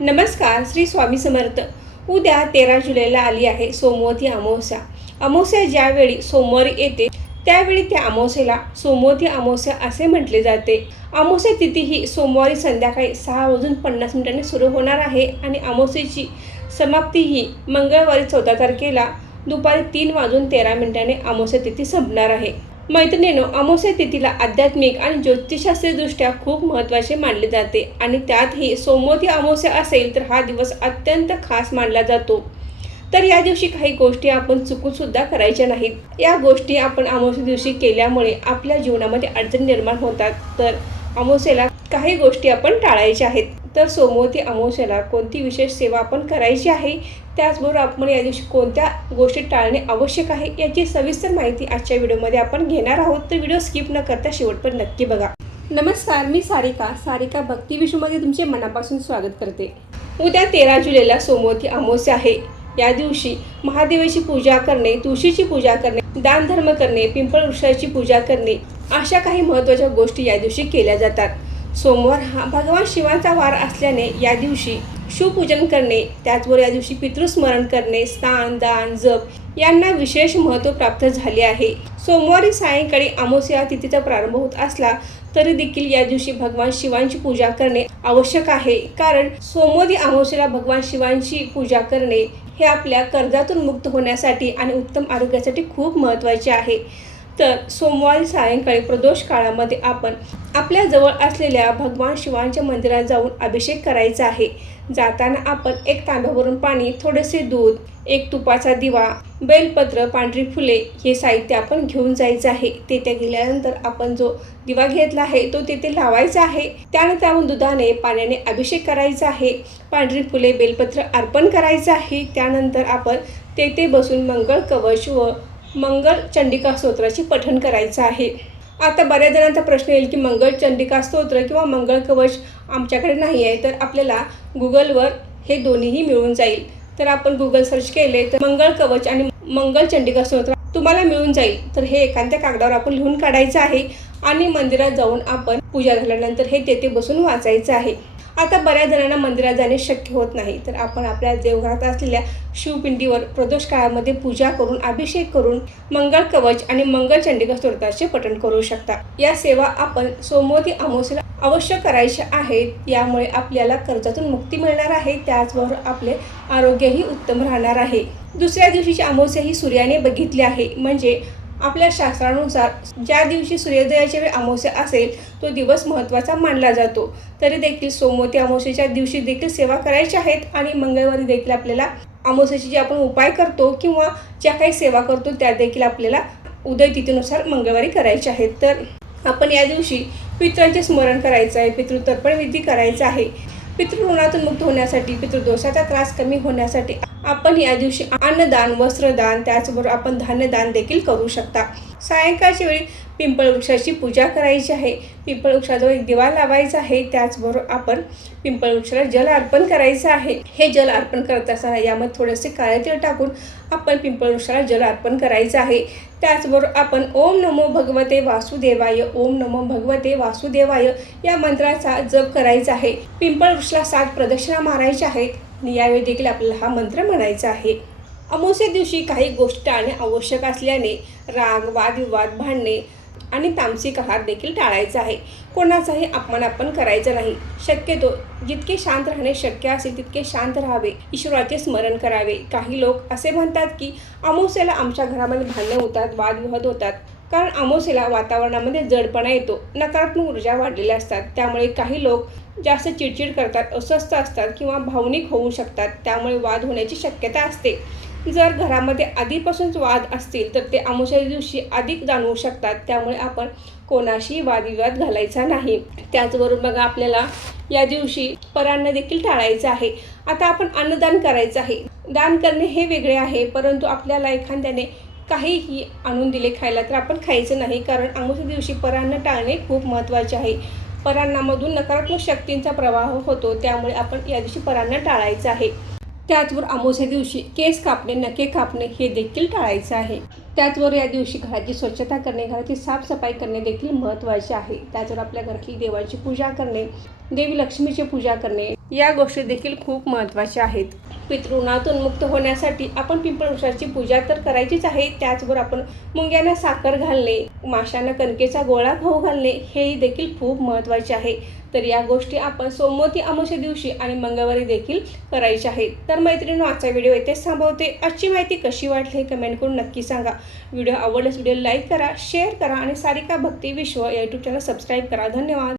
नमस्कार. श्री स्वामी समर्थ. उद्या 13 जुलैला आली आहे सोमवती अमावस्या. अमावस्या ज्यावेळी सोमवारी येते त्यावेळी त्या अमावस्येला सोमवती अमावस्या असे म्हटले जाते. अमावस्या तिथी ही सोमवारी संध्याकाळी 6:50 सुरू होणार आहे आणि अमावस्येची समाप्ती ही मंगळवारी 14 तारखेला दुपारी 3:13 अमावस्या तिथी संपणार आहे. मैत्रिणींनो, अमावस्या तिथीला आध्यात्मिक आणि ज्योतिषशास्त्रीयदृष्ट्या खूप महत्त्वाचे मानले जाते आणि त्यातही सोमवती अमावस्या असेल तर हा दिवस अत्यंत खास मानला जातो. तर या दिवशी काही गोष्टी आपण चुकूनसुद्धा करायच्या नाहीत. या गोष्टी आपण अमावस्या दिवशी केल्यामुळे आपल्या जीवनामध्ये अडचणी निर्माण होतात. तर अमावस्येला काही गोष्टी आपण टाळायच्या आहेत. तर सोमवती अमावस्येला कोणती विशेष सेवा आपण करायची आहे, त्याचबरोबर आपण या दिवशी कोणत्या गोष्टी टाळणे आवश्यक आहे याची सविस्तर माहिती आजच्या व्हिडिओमध्ये आपण घेणार आहोत. तर व्हिडिओ स्किप न करता शेवटपर्यंत नक्की बघा. नमस्कार, मी सारिका भक्ती विश्वमध्ये तुमचे मनापासून स्वागत करते. उद्या 13 जुलैला सोमवती अमावस्या आहे. या दिवशी महादेवाची पूजा करणे, तुळशीची पूजा करणे, दानधर्म करणे, पिंपळ वृक्षाची पूजा करणे अशा काही महत्त्वाच्या गोष्टी या दिवशी केल्या जातात. सोमवार हा भगवान शिवांचा वार असल्याने या दिवशी शिवपूजन करणे, त्याचबरोबर या दिवशी पितृस्मरण करणे, स्नान, दान, जप यांना विशेष महत्त्व प्राप्त झाले आहे. सोमवारी सायंकाळी अमावस्या तिथीचा प्रारंभ होत असला तरी देखील या दिवशी भगवान शिवांची पूजा करणे आवश्यक आहे. कारण सोमवती अमावस्येला भगवान शिवांची पूजा करणे हे आपल्या कर्जातून मुक्त होण्यासाठी आणि उत्तम आरोग्यासाठी खूप महत्त्वाचे आहे. तर सोमवारी सायंकाळी प्रदोष काळामध्ये आपण आपल्या जवळ असलेल्या भगवान शिवांच्या मंदिरात जाऊन अभिषेक करायचा आहे. जाताना आपण एक तांब्यावरून पाणी, थोडेसे दूध, एक तुपाचा दिवा, बेलपत्र, पांढरी फुले हे साहित्य आपण घेऊन जायचं आहे. तेथे गेल्यानंतर आपण जो दिवा घेतला आहे तो तेथे लावायचा आहे. त्यानंतर आपण दुधाने, पाण्याने अभिषेक करायचा आहे. पांढरी फुले, बेलपत्र अर्पण करायचं आहे. त्यानंतर आपण तेथे बसून मंगळ कवच व मंगल चंडिका स्तोत्राचे पठण करायचं आहे. आता बऱ्याच जणांचा प्रश्न येईल की मंगळ चंडिका स्तोत्र किंवा मंगळ कवच आमच्याकडे नाही आहे. तर आपल्याला गुगलवर हे दोन्हीही मिळून जाईल. तर आपण गुगल सर्च केले तर मंगळ कवच आणि मंगळ चंडिका स्तोत्र तुम्हाला मिळून जाईल. तर हे एखाद्या कागदावर आपण लिहून काढायचं आहे आणि मंदिरात जाऊन आपण पूजा झाल्यानंतर हे तेथे बसून वाचायचं आहे. आता बऱ्याच जणांना मंदिरात जाणे शक्य होत नाही. तर आपण आपल्या देवघरात असलेल्या शिवपिंडीवर प्रदोष काळामध्ये पूजा करून, अभिषेक करून मंगळ कवच आणि मंगळ चंडिका स्तोत्राचे पठण करू शकता. या सेवा आपण सोमवती अमावस्येला अवश्य करायच्या आहेत. यामुळे आपल्याला कर्जातून मुक्ती मिळणार आहे. त्याचबरोबर आपले आरोग्यही उत्तम राहणार आहे. दुसऱ्या दिवशीची अमावस्या ही सूर्याने बघितली आहे. म्हणजे आपल्या शास्त्रानुसार ज्या दिवशी सूर्योदयाच्या वेळी अमावस्या असेल तो दिवस महत्त्वाचा मानला जातो. तरी देखील सोमवती अमावस्येच्या दिवशी देखील सेवा करायची आहेत आणि मंगळवारी देखील आपल्याला अमावस्येचे जे आपण उपाय करतो किंवा ज्या काही सेवा करतो त्या देखील आपल्याला उदय तिथीनुसार मंगळवारी करायचे आहेत. तर आपण या दिवशी पितरांचे स्मरण करायचं आहे, पितृतर्पण विधी करायचा आहे. पितृऋणातून मुक्त होण्यासाठी, पितृदोषाचा त्रास कमी होण्यासाठी आपण या दिवशी अन्नदान, वस्त्रदान, त्याचबरोबर आपण धान्यदान देखील करू शकता. सायंकाळच्या वेळी पिंपळ वृक्षाची पूजा करायची आहे. पिंपळ वृक्षाजवळ एक दिवा लावायचा आहे. त्याचबरोबर आपण पिंपळ वृक्षाला जल अर्पण करायचं आहे. हे जल अर्पण करत असताना यामध्ये थोडेसे काळे तीळ टाकून आपण पिंपळ वृक्षाला जल अर्पण करायचं आहे. त्याचबरोबर आपण ओम नमो भगवते वासुदेवाय, ओम नमो भगवते वासुदेवाय या मंत्राचा जप करायचा आहे. पिंपळ वृक्षाला 7 प्रदक्षिणा मारायच्या आहेत. यावेळी देखील आपल्याला हा मंत्र म्हणायचा आहे. अमावस्या दिवशी काही गोष्टी टाळणे आवश्यक असल्याने राग, वादविवाद, भांडणे आणि तामसिक आहार देखील टाळायचा आहे. कोणाचाही अपमान आपण करायचा नाही. शक्यतो जितके शांत राहणे शक्य असेल तितके शांत राहावे, ईश्वराचे स्मरण करावे. काही लोक असे म्हणतात की अमावस्येला आमच्या घरामध्ये भांडणे होतात, वादविवाद होतात. कारण अमावस्येला वातावरणामध्ये जडपणा येतो, नकारात्मक ऊर्जा वाढलेल्या असतात. त्यामुळे काही लोक जास्त चिडचिड करतात, अस्वस्थ असतात किंवा भावनिक होऊ शकतात. त्यामुळे वाद होण्याची शक्यता असते. जर घरामध्ये आधीपासूनच वाद असतील तर ते अमावस्या दिवशी अधिक जाणवू शकतात. त्यामुळे आपण कोणाशी वादविवाद घालायचा नाही. त्याचबरोबर बघा, आपल्याला या दिवशी परान्न देखील टाळायचं आहे. आता आपण अन्नदान करायचं आहे. दान करणे हे वेगळे आहे, परंतु आपल्याला एखाद्याने काहीही आणून दिले खायला तर आपण खायचं नाही. कारण अमावस्या दिवशी परान्न टाळणे खूप महत्त्वाचे आहे. परान्नामधून नकारात्मक शक्तींचा प्रवाह होतो. त्यामुळे आपण या दिवशी परान्न टाळायचं आहे. त्याचबरोबर अमावस्या दिवशी केस कापणे, नखे कापणे हे देखील टाळायचं आहे. त्याचबरोबर या दिवशी घराची स्वच्छता करणे, घराची साफसफाई करणे देखील महत्त्वाचे आहे. त्याचबरोबर आपल्या घरातली देवाची पूजा करणे, देवी लक्ष्मीची पूजा करणे या गोष्टी देखील खूप महत्त्वाच्या आहेत. पितृऋणातून मुक्त होण्यासाठी आपण पिंपळ वृक्षाची पूजा तर करायचीच आहे. त्याचबरोबर आपण मुंग्यांना साखर घालणे, माशांना कणकेचा गोळा खाऊ घालणे हेही देखील खूप महत्त्वाचे आहे. तर या गोष्टी आपण सोमवती अमावस्ये दिवशी आणि मंगळवारी देखील करायच्या आहेत. तर मैत्रिणींनो, आजचा व्हिडिओ इथेच थांबवते. आजची माहिती कशी वाटली हे कमेंट करून नक्की सांगा. व्हिडिओ आवडल्यास व्हिडिओ लाईक करा, शेअर करा आणि सारिका भक्ती विश्व या यूट्यूब चॅनल सबस्क्राईब करा. धन्यवाद.